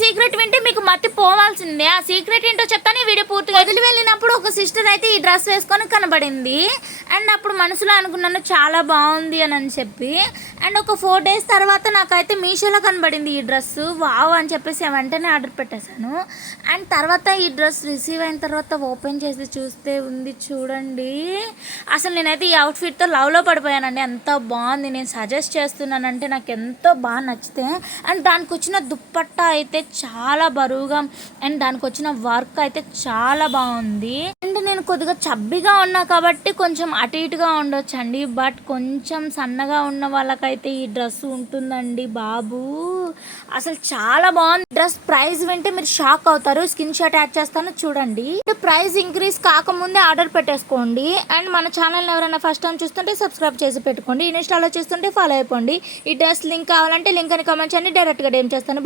Secret వింటే మీకు మతి పోవాల్సిందే. ఆ సీక్రెట్ ఏంటో చెప్తాను, ఈ వీడియో పూర్తిగా. వదిలి వెళ్ళినప్పుడు ఒక సిస్టర్ అయితే ఈ డ్రెస్ వేసుకొని కనబడింది. అండ్ అప్పుడు మనసులో అనుకున్నాను చాలా బాగుంది అని చెప్పి. అండ్ ఒక 4 days తర్వాత నాకైతే మీషోలో కనబడింది ఈ డ్రెస్. వావ్ అని చెప్పేసి వెంటనే ఆర్డర్ పెట్టేశాను. అండ్ తర్వాత ఈ డ్రెస్ రిసీవ్ అయిన తర్వాత ఓపెన్ చేసి చూస్తే ఉంది చూడండి. అసలు నేనైతే ఈ అవుట్ఫిట్తో లవ్లో పడిపోయానండి. ఎంత బాగుంది. నేను సజెస్ట్ చేస్తున్నానంటే నాకు ఎంతో బాగా నచ్చితే. అండ్ దానికి వచ్చిన దుప్పట్టా అయితే చాలా బరువుగా అండ్ దానికి వచ్చిన వర్క్ అయితే చాలా బాగుంది. అండ్ నేను కొద్దిగా చబ్బిగా ఉన్నా కాబట్టి కొంచెం అటు ఇటుగా ఉండొచ్చండి. బట్ కొంచెం సన్నగా ఉన్న వాళ్ళకైతే ఈ డ్రెస్ ఉంటుందండి బాబు. అసలు చాలా బాగుంది డ్రెస్. ప్రైస్ వింటే మీరు షాక్ అవుతారు. స్క్రీన్ షాట్ యాడ్ చేస్తాను చూడండి. ప్రైస్ ఇంక్రీజ్ కాకముందే ఆర్డర్ పెట్టేసుకోండి. అండ్ మన ఛానల్ ఎవరైనా ఫస్ట్ టైం చూస్తుంటే సబ్స్క్రైబ్ చేసి పెట్టుకోండి. ఇన్స్టాలో చూస్తుంటే ఫాలో అయిపోండి. ఈ డ్రెస్ లింక్ కావాలంటే లింక్ అని కామెంట్ చేయండి. డైరెక్ట్గా డేమ్ చేస్తాను.